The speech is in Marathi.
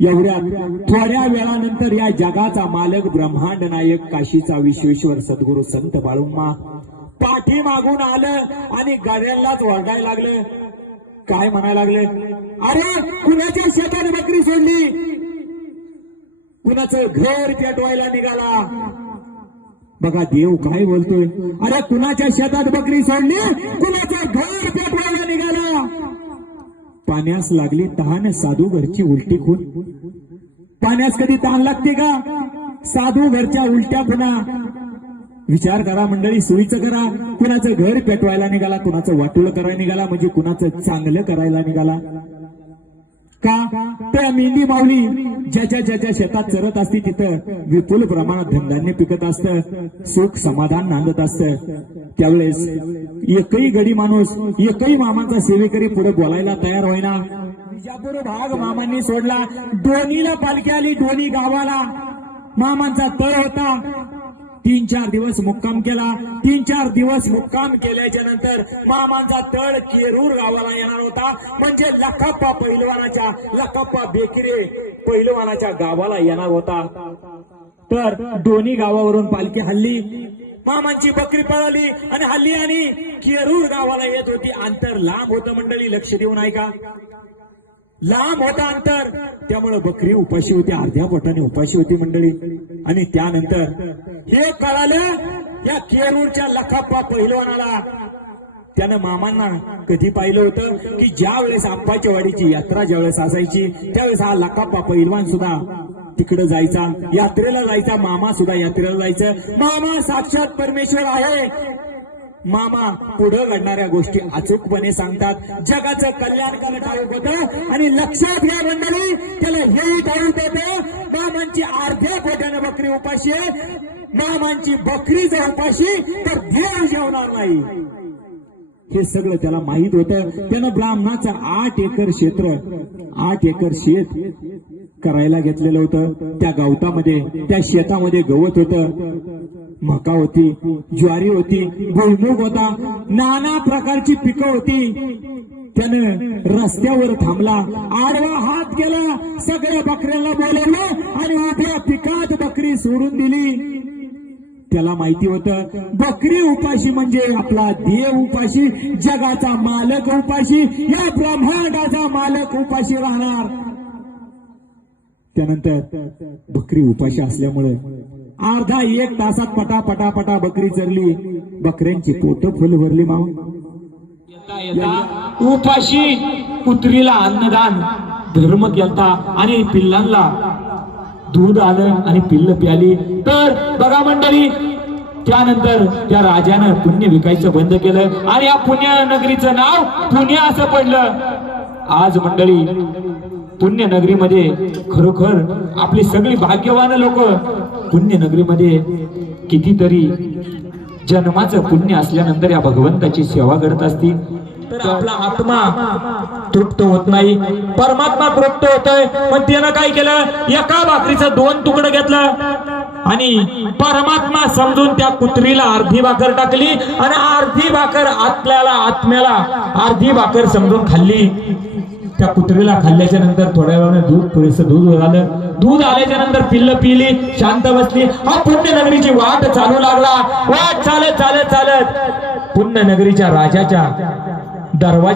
एवढ्या थोड्या वेळानंतर या जगाचा मालक ब्रह्मांड नायक काशीचा विश्वेश्वर सद्गुरू संत बाळुम्मा पाठी मागून आलं आणि गाड्यांनाच ओरडायला लागलं. काय म्हणायला लागले? अरे कुणाच्या शेतात बकरी सोडली? कुणाचं घर पेटवायला निघाला? बघा देव काय बोलतोय? अरे कुणाच्या शेतात बकरी सोडली? कुणाचं घर पेटवायला निघाला? पाण्यास लागली तहान साधू घरची उलटी खून. पाण्यास कधी तहान लागते का? साधू घरच्या उलट्या खुना विचार करा मंडळी सोयीचं करा. कुणाचं घर पेटवायला निघाला कुणाचं वाटूल करायला निघाला म्हणजे कुणाचं चांगलं करायला निघाला. का? त्या मेंढी ज्याच्या ज्याच्या शेतात चरत असते तिथं विपुल प्रमाणात धनधान्य पिकत असतं. सुख समाधान नांदत असतं. त्यावेळेस एकही गडी माणूस एकही मामाचा सेवेकरी पुढे बोलायला तयार होईना. विजापूर भाग मामांनी सोडला. दोन्हीला पालखी आली दोन्ही गावाला. मामांचा तळ होता. तीन चार दिवस मुक्काम केला. तीन चार दिवस मुक्काम केल्याच्यानंतर मामांचा तळ केरूर गावाला येणार होता. म्हणजे लखाप्पा पहिलवानाच्या लखाप्पा बेकरे पहिलवानाच्या गावाला येणार होता. तर दोन्ही गावावरून पालखी हल्ली. मामांची बकरी पळाली आणि हल्ली आणि केरूर गावाला येत होती. अंतर लांब होतं मंडळी लक्ष देऊन ऐका लांब होता अंतर. त्यामुळे बकरी उपाशी होती अर्ध्या पोटाने उपाशी होती मंडळी. आणि त्यानंतर हे कळालं या केरूरच्या लखाप्पा पहिलवानाला. त्यानं मामांना कधी पाहिलं होतं की ज्या वेळेस आप्पाच्या वाडीची यात्रा ज्यावेळेस असायची त्यावेळेस हा लकाप्पा पहिलवान सुद्धा तिकडे जायचा यात्रेला जायचा मामा सुद्धा यात्रेला जायचं. मामा साक्षात परमेश्वर आहे. मामा पुढे घडणाऱ्या गोष्टी अचूकपणे सांगतात. जगाचं कल्याण करणं होतं आणि लक्षात घ्या मंडळी त्याला हेही ठाऊक होतं. मामांची अर्ध्या पोट्यानं बकरी उपाशी आहे. मामांची बकरी जर उपाशी तर देव जेवणार नाही. हे सगळं त्याला माहीत होतं. त्यानं ब्राह्मणाचं आठ एकर क्षेत्र आठ एकर शेत करायला घेतलेलं होतं. त्या गवतामध्ये त्या शेतामध्ये गवत होतं. मका होती ज्वारी होती भुईमुग होता. नाना प्रकारची पिकं होती. त्यानं रस्त्यावर थांबला. आडवा हात केला सगळ्या बकऱ्याला बोलवलं आणि उभ्या पिकात बकरी सोडून दिली. त्याला माहिती होतं बकरी उपाशी म्हणजे आपला देव उपाशी जगाचा मालक उपाशी या ब्रह्मांडाचा मालक उपाशी राहणार. त्यानंतर बकरी उपाशी असल्यामुळे अर्धा एक तासात पटा पटा पटा बकरी चरली बकऱ्यांची पोट फुल भरली मामा येता येता उपाशी कुत्रीला अन्नदान धर्म केलता आणि पिल्लांना दूध आलं आणि पिल्ल प्याली. तर बघा मंडळी त्यानंतर त्या राजानं पुण्य विकायचं बंद केलं आणि या पुण्य नगरीचं नाव पुण्या असं पडलं. आज मंडळी पुण्य नगरीमध्ये खरोखर आपली सगळी भाग्यवान लोक पुण्य नगरीमध्ये कितीतरी जन्माचं पुण्य असल्यानंतर या भगवंताची सेवा करत असतील. तर आपला आत्मा तृप्त होत नाही. परमात्मा तृप्त होतोय. पण त्यानं काय केलं? एका भाकरीचं दोन तुकडं घेतलं. आणि परमात्मा समजून त्या कुत्रीला अर्धी भाकर टाकली आणि अर्धी भाकर आतल्याला आत्म्याला अर्धी भाकर समजून खाल्ली. त्या कुत्रीला खाल्ल्याच्या नंतर थोड्या वेळाने दूध पुरेसं दूध आलं दूध आल्याच्यानंतर पिल्ल पिली शांत बसली. हा पुण्यनगरीची वाट चालू लागला. वाट चालत चालत चालत. पुण्यनगरीच्या राजाच्या दरवाजा